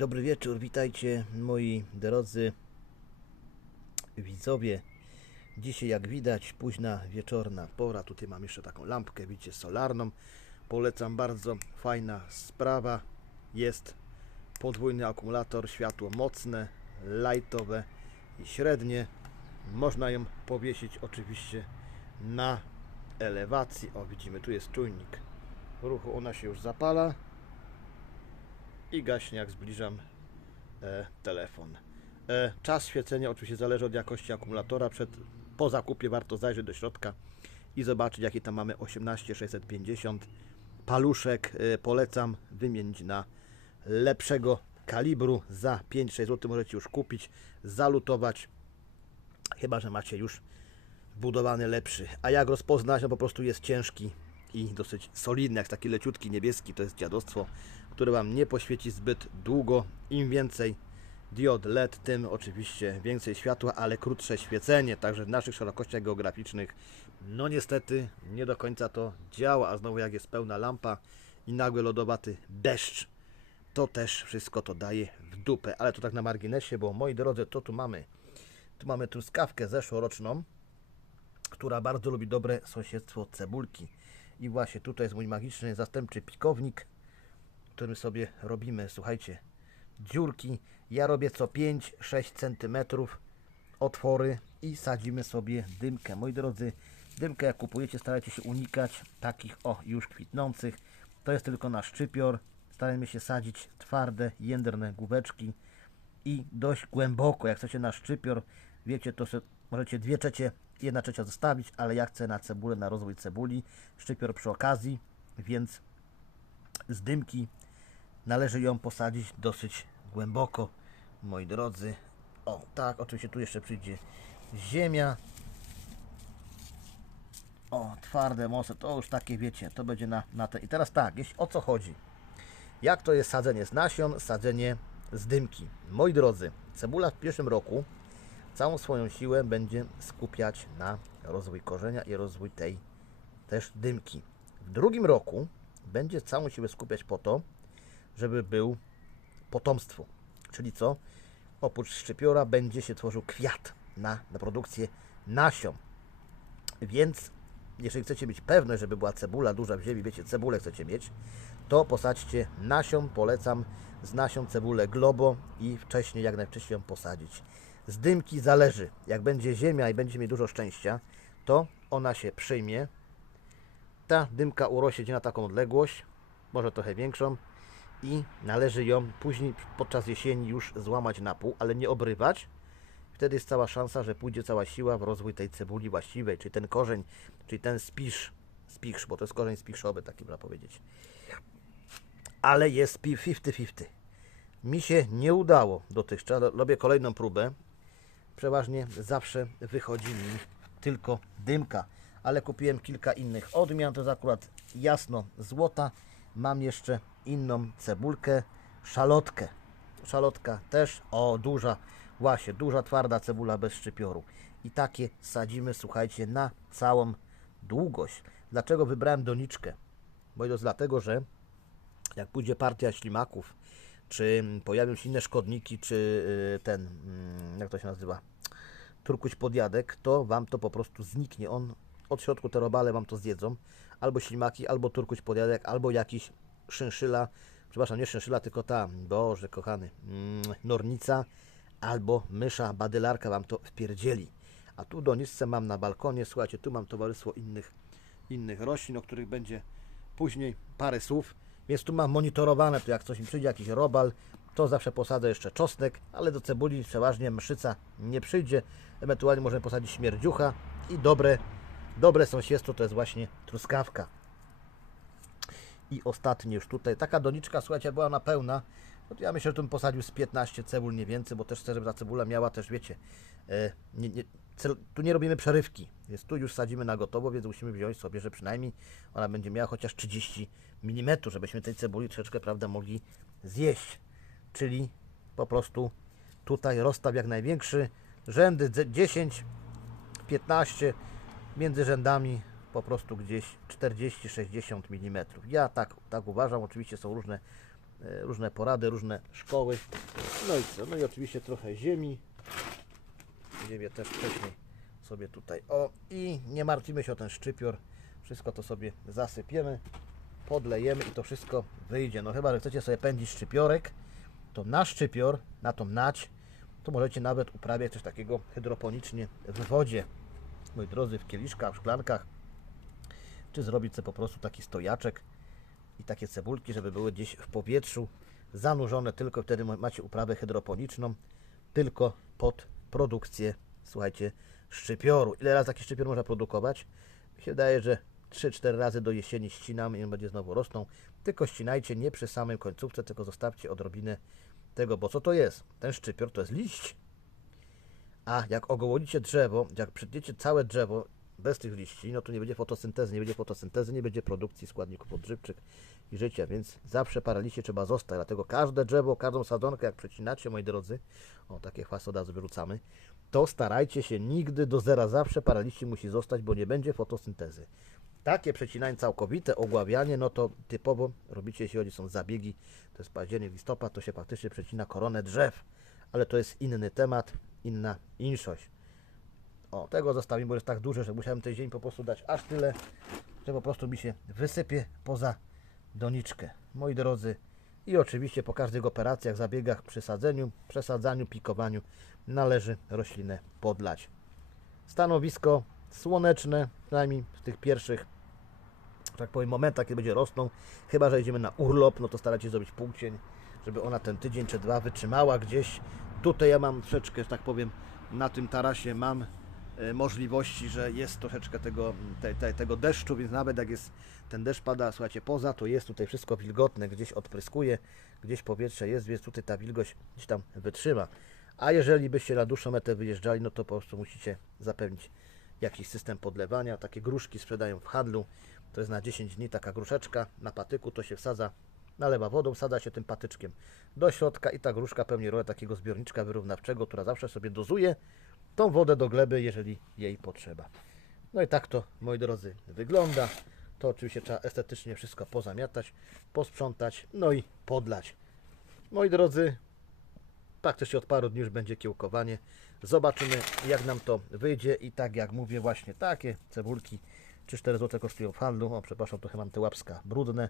Dobry wieczór, witajcie moi drodzy widzowie. Dzisiaj jak widać późna wieczorna pora. Tutaj mam jeszcze taką lampkę, widzicie, solarną. Polecam bardzo, fajna sprawa. Jest podwójny akumulator, światło mocne, lightowe i średnie. Można ją powiesić oczywiście na elewacji. O, widzimy, tu jest czujnik ruchu, ona się już zapala i gaśnie jak zbliżam e, telefon. E, czas świecenia oczywiście zależy od jakości akumulatora. Przed, po zakupie warto zajrzeć do środka i zobaczyć jaki tam mamy 18650 paluszek. E, polecam wymienić na lepszego kalibru. Za 5-6 zł możecie już kupić, zalutować. Chyba, że macie już wbudowany lepszy. A jak rozpoznać, no po prostu jest ciężki i dosyć solidny, jak taki leciutki niebieski, to jest dziadostwo, które Wam nie poświeci zbyt długo. Im więcej diod LED, tym oczywiście więcej światła, ale krótsze świecenie, także w naszych szerokościach geograficznych, no niestety nie do końca to działa, a znowu jak jest pełna lampa i nagły lodowaty deszcz, to też wszystko to daje w dupę, ale to tak na marginesie, bo moi drodzy, to tu mamy, tu mamy truskawkę zeszłoroczną, która bardzo lubi dobre sąsiedztwo cebulki. I właśnie tutaj jest mój magiczny zastępczy pikownik, którym sobie robimy, słuchajcie, dziurki. Ja robię co 5-6 cm otwory i sadzimy sobie dymkę. Moi drodzy, dymkę jak kupujecie, starajcie się unikać takich o już kwitnących. To jest tylko na szczypior. Starajmy się sadzić twarde, jędrne główeczki i dość głęboko. Jak chcecie na szczypior, wiecie, to możecie dwie trzecie, jedna trzecia zostawić, ale ja chcę na cebulę, na rozwój cebuli, szczypior przy okazji, więc z dymki należy ją posadzić dosyć głęboko, moi drodzy. O, tak, oczywiście tu jeszcze przyjdzie ziemia. O, twarde mosy, to już takie wiecie, to będzie na, na te. I teraz tak, jeśli o co chodzi? Jak to jest sadzenie z nasion, sadzenie z dymki? Moi drodzy, cebula w pierwszym roku całą swoją siłę będzie skupiać na rozwój korzenia i rozwój tej też dymki. W drugim roku będzie całą siłę skupiać po to, żeby był potomstwo. Czyli co? Oprócz szczypiora będzie się tworzył kwiat na, na produkcję nasion. Więc jeżeli chcecie mieć pewność, żeby była cebula duża w ziemi, wiecie, cebulę chcecie mieć, to posadźcie nasion, polecam z nasion cebulę globo i wcześniej, jak najwcześniej ją posadzić. Z dymki zależy, jak będzie ziemia i będziecie mieć dużo szczęścia, to ona się przyjmie. Ta dymka urośnie na taką odległość, może trochę większą i należy ją później podczas jesieni już złamać na pół, ale nie obrywać. Wtedy jest cała szansa, że pójdzie cała siła w rozwój tej cebuli właściwej, czyli ten korzeń, czyli ten spisz, spichrz, bo to jest korzeń spichrzowy, taki można powiedzieć. Ale jest 50-50. Mi się nie udało dotychczas, robię kolejną próbę. Przeważnie zawsze wychodzi mi tylko dymka, ale kupiłem kilka innych odmian, to jest akurat jasno złota. Mam jeszcze inną cebulkę, szalotkę. Szalotka też, o duża, właśnie, duża twarda cebula bez szczypioru. I takie sadzimy, słuchajcie, na całą długość. Dlaczego wybrałem doniczkę? Bo to jest dlatego, że jak pójdzie partia ślimaków, czy pojawią się inne szkodniki, czy y, ten, mm, jak to się nazywa, turkuś podjadek, to Wam to po prostu zniknie. On od środku te robale Wam to zjedzą. Albo ślimaki, albo turkuś podjadek, albo jakiś szynszyla, przepraszam, nie szynszyla, tylko ta, boże kochany, mm, nornica, albo mysza, badylarka Wam to wpierdzieli. A tu doniczce mam na balkonie, słuchajcie, tu mam towarzystwo innych, innych roślin, o których będzie później parę słów. Więc tu mam monitorowane, to jak coś mi przyjdzie, jakiś robal, to zawsze posadzę jeszcze czosnek, ale do cebuli przeważnie mszyca nie przyjdzie. Ewentualnie możemy posadzić śmierdziucha i dobre, dobre sąsiedztwo to jest właśnie truskawka. I ostatnie już tutaj, taka doniczka, słuchajcie, była na pełna, no ja myślę, że tu bym posadził z 15 cebul, nie więcej, bo też chcę, żeby ta cebula miała też, wiecie, e, nie, nie, cel, tu nie robimy przerywki, więc tu już sadzimy na gotowo, więc musimy wziąć sobie, że przynajmniej ona będzie miała chociaż 30 mm, żebyśmy tej cebuli troszeczkę, prawda, mogli zjeść. Czyli po prostu tutaj rozstaw jak największy, rzędy 10, 15, między rzędami po prostu gdzieś 40-60 mm. Ja tak, tak uważam, oczywiście są różne e, różne porady, różne szkoły. No i co? No i oczywiście trochę ziemi. Ziemię też wcześniej sobie tutaj. O, i nie martwimy się o ten szczypior. Wszystko to sobie zasypiemy, podlejemy i to wszystko wyjdzie. No chyba, że chcecie sobie pędzić szczypiorek, to na szczypior, na tą nać, to możecie nawet uprawiać coś takiego hydroponicznie w wodzie. Moi drodzy, w kieliszkach, w szklankach, czy zrobić sobie po prostu taki stojaczek i takie cebulki, żeby były gdzieś w powietrzu zanurzone tylko wtedy macie uprawę hydroponiczną tylko pod produkcję, słuchajcie, szczypioru. Ile razy taki szczypior można produkować? Mi się wydaje, że 3-4 razy do jesieni ścinamy i on będzie znowu rosną. Tylko ścinajcie nie przy samym końcówce, tylko zostawcie odrobinę tego, bo co to jest? Ten szczypior to jest liść. A jak ogołolicie drzewo, jak przytniecie całe drzewo bez tych liści, no to nie będzie fotosyntezy, nie będzie fotosyntezy, nie będzie produkcji składników odżywczych i życia, więc zawsze parę liści trzeba zostać. Dlatego każde drzewo, każdą sadzonkę, jak przecinacie, moi drodzy, o takie razu wyrzucamy, to starajcie się nigdy do zera, zawsze parę liści musi zostać, bo nie będzie fotosyntezy. Takie przecinanie całkowite, ogławianie, no to typowo robicie, jeśli chodzi są zabiegi, to jest październik, listopad, to się faktycznie przecina koronę drzew, ale to jest inny temat, inna inszość. O, tego zostawiłem, bo jest tak duże, że musiałem tej ziemi po prostu dać aż tyle, że po prostu mi się wysypie poza doniczkę. Moi drodzy, i oczywiście po każdych operacjach, zabiegach, przysadzeniu, przesadzaniu, pikowaniu należy roślinę podlać. Stanowisko słoneczne, przynajmniej w tych pierwszych, tak powiem, momentach, kiedy będzie rosną. Chyba, że idziemy na urlop, no to starajcie się zrobić półcień, żeby ona ten tydzień czy dwa wytrzymała gdzieś. Tutaj ja mam troszeczkę, że tak powiem, na tym tarasie mam możliwości, że jest troszeczkę tego, te, te, tego deszczu, więc nawet jak jest ten deszcz pada, słuchajcie, poza, to jest tutaj wszystko wilgotne, gdzieś odpryskuje, gdzieś powietrze jest, więc tutaj ta wilgoć gdzieś tam wytrzyma. A jeżeli byście na dłuższą metę wyjeżdżali, no to po prostu musicie zapewnić jakiś system podlewania. Takie gruszki sprzedają w handlu. To jest na 10 dni taka gruszeczka na patyku, to się wsadza, nalewa wodą, wsadza się tym patyczkiem do środka i ta gruszka pełni rolę takiego zbiorniczka wyrównawczego, która zawsze sobie dozuje tą wodę do gleby, jeżeli jej potrzeba. No i tak to, moi drodzy, wygląda. To oczywiście trzeba estetycznie wszystko pozamiatać, posprzątać, no i podlać. Moi drodzy, praktycznie od paru dni już będzie kiełkowanie. Zobaczymy, jak nam to wyjdzie. I tak jak mówię, właśnie takie cebulki 3-4 zł kosztują w handlu. O, przepraszam, trochę mam te łapska brudne.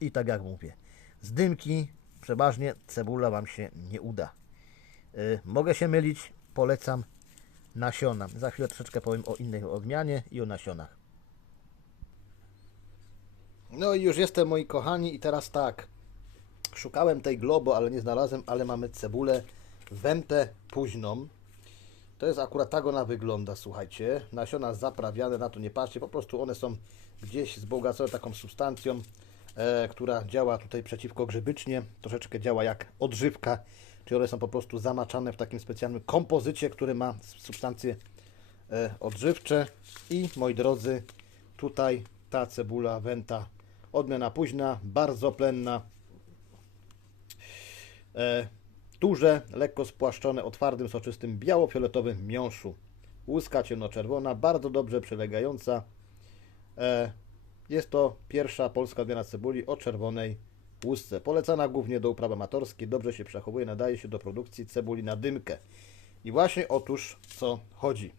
I tak jak mówię, z dymki przeważnie cebula Wam się nie uda. Yy, mogę się mylić, polecam nasiona. Za chwilę troszeczkę powiem o innej odmianie i o nasionach. No i już jestem, moi kochani, i teraz tak. Szukałem tej globo, ale nie znalazłem, ale mamy cebulę wętę późną. To jest akurat tak ona wygląda, słuchajcie. Nasiona zaprawiane, na to nie patrzcie, po prostu one są gdzieś wzbogacone taką substancją, e, która działa tutaj przeciwko grzybycznie. Troszeczkę działa jak odżywka, czyli one są po prostu zamaczane w takim specjalnym kompozycie, który ma substancje e, odżywcze. I moi drodzy, tutaj ta cebula węta, odmiana późna, bardzo plenna, E, duże, lekko spłaszczone o twardym, soczystym, biało-fioletowym miąższu. Łuska ciemnoczerwona, bardzo dobrze przylegająca. E, jest to pierwsza polska odmiana cebuli o czerwonej łusce. Polecana głównie do uprawy amatorskiej, dobrze się przechowuje, nadaje się do produkcji cebuli na dymkę. I właśnie otóż co chodzi.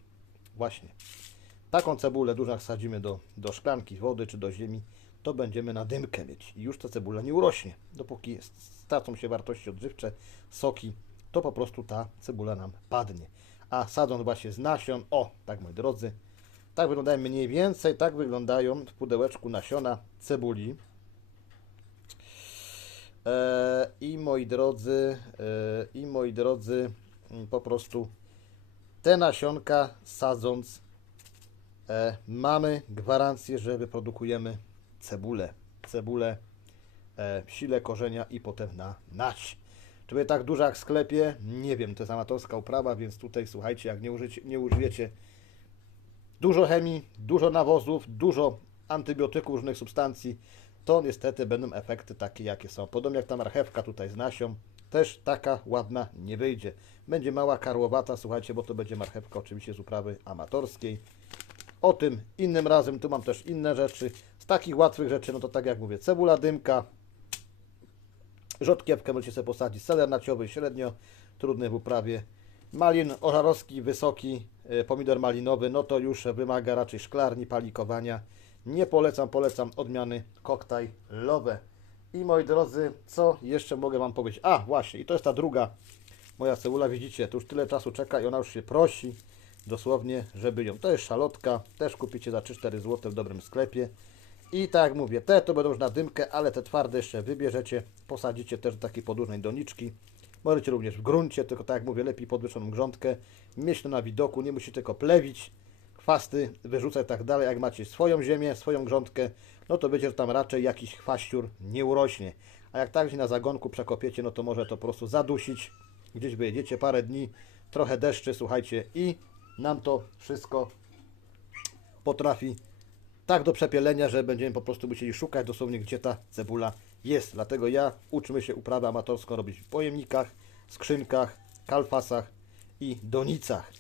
Właśnie. Taką cebulę dużą sadzimy do, do szklanki wody czy do ziemi, to będziemy na dymkę mieć. I już ta cebula nie urośnie. Dopóki stracą się wartości odżywcze, soki, to po prostu ta cebula nam padnie. A sadząc właśnie z nasion, o, tak moi drodzy, tak wyglądają mniej więcej, tak wyglądają w pudełeczku nasiona cebuli. E, I moi drodzy, e, i moi drodzy, mm, po prostu te nasionka sadząc e, mamy gwarancję, że wyprodukujemy cebulę. Cebulę sile korzenia i potem na nać. Czy będzie tak duża jak w sklepie? Nie wiem, to jest amatorska uprawa, więc tutaj słuchajcie, jak nie, użycie, nie użyjecie dużo chemii, dużo nawozów, dużo antybiotyków, różnych substancji, to niestety będą efekty takie, jakie są. Podobnie jak ta marchewka tutaj z nasią, też taka ładna nie wyjdzie. Będzie mała, karłowata, słuchajcie, bo to będzie marchewka oczywiście z uprawy amatorskiej. O tym innym razem, tu mam też inne rzeczy. Z takich łatwych rzeczy, no to tak jak mówię, cebula dymka, Rzodkiewkę możecie sobie posadzić, seler naciowy średnio trudny w uprawie. Malin ożarowski, wysoki, e, pomidor malinowy, no to już wymaga raczej szklarni, palikowania. Nie polecam, polecam odmiany koktajlowe. I moi drodzy, co jeszcze mogę Wam powiedzieć? A, właśnie, i to jest ta druga moja cebula, widzicie, to już tyle czasu czeka i ona już się prosi, dosłownie, żeby ją. To jest szalotka, też kupicie za 3-4 zł w dobrym sklepie. I tak jak mówię, te to będą już na dymkę, ale te twarde jeszcze wybierzecie, posadzicie też do takiej podłużnej doniczki. Możecie również w gruncie, tylko tak jak mówię, lepiej podwyższoną grządkę. Mieć to na widoku, nie musicie tylko plewić, chwasty wyrzucać tak dalej. Jak macie swoją ziemię, swoją grządkę, no to będzie, że tam raczej jakiś chwaściur nie urośnie. A jak tak na zagonku przekopiecie, no to może to po prostu zadusić. Gdzieś wyjedziecie parę dni, trochę deszczy, słuchajcie, i nam to wszystko potrafi tak do przepielenia, że będziemy po prostu musieli szukać dosłownie, gdzie ta cebula jest. Dlatego ja uczmy się uprawy amatorską robić w pojemnikach, skrzynkach, kalfasach i donicach.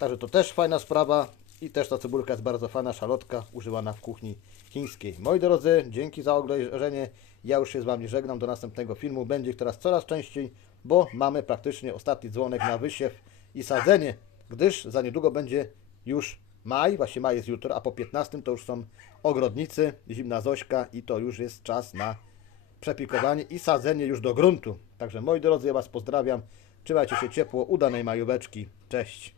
Także to też fajna sprawa i też ta cebulka jest bardzo fajna, szalotka używana w kuchni chińskiej. Moi drodzy, dzięki za oglądanie. Ja już się z Wami żegnam do następnego filmu. Będzie ich teraz coraz częściej, bo mamy praktycznie ostatni dzwonek na wysiew i sadzenie, gdyż za niedługo będzie już maj, właśnie maj jest jutro, a po 15 to już są ogrodnicy, zimna Zośka i to już jest czas na przepikowanie i sadzenie już do gruntu. Także moi drodzy, ja Was pozdrawiam. Trzymajcie się ciepło, udanej majóweczki. Cześć.